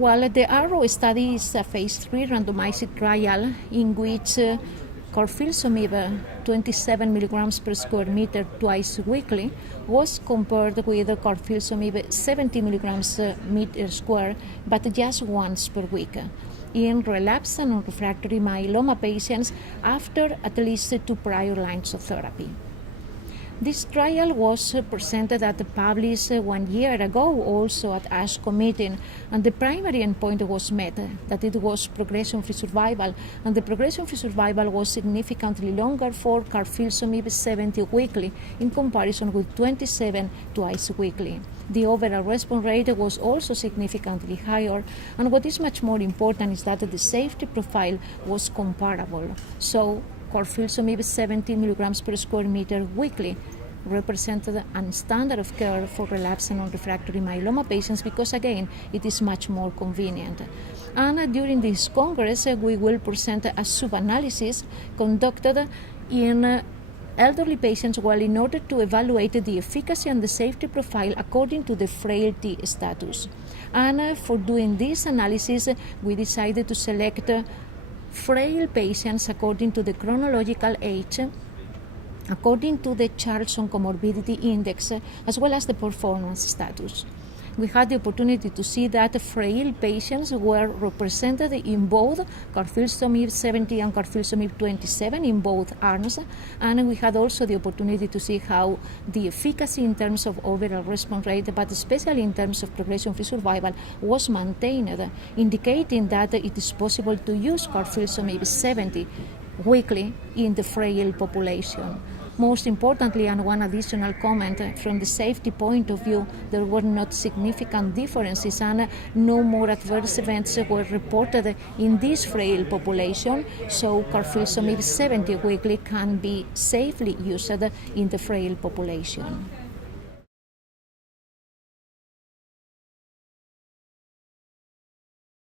Well, the ARROW study is a phase 3 randomized trial in which Carfilzomib 27 milligrams per square meter twice weekly was compared with Carfilzomib 70 milligrams meter square, but just once per week, in relapsed and refractory myeloma patients after at least 2 prior lines of therapy. This trial was presented and published 1 year ago also at ASCO meeting, and the primary endpoint was met, that it was progression-free survival, and the progression-free survival was significantly longer for Carfilzomib 70 weekly in comparison with 27 twice weekly. The overall response rate was also significantly higher, and what is much more important is that the safety profile was comparable. So Carfilzomib 70 milligrams per square meter weekly represented a standard of care for relapsed and refractory myeloma patients because, again, it is much more convenient. And during this Congress, we will present a sub-analysis conducted in elderly patients in order to evaluate the efficacy and the safety profile according to the frailty status. And for doing this analysis, we decided to select frail patients according to the chronological age, according to the Charlson Comorbidity Index, as well as the performance status. We had the opportunity to see that frail patients were represented in both Carfilzomib 70 and Carfilzomib 27 in both arms, and we had also the opportunity to see how the efficacy in terms of overall response rate, but especially in terms of progression-free survival, was maintained, indicating that it is possible to use Carfilzomib 70 weekly in the frail population. Most importantly, and one additional comment, from the safety point of view, there were not significant differences and no more adverse events were reported in this frail population, so Carfilzomib 70 weekly can be safely used in the frail population.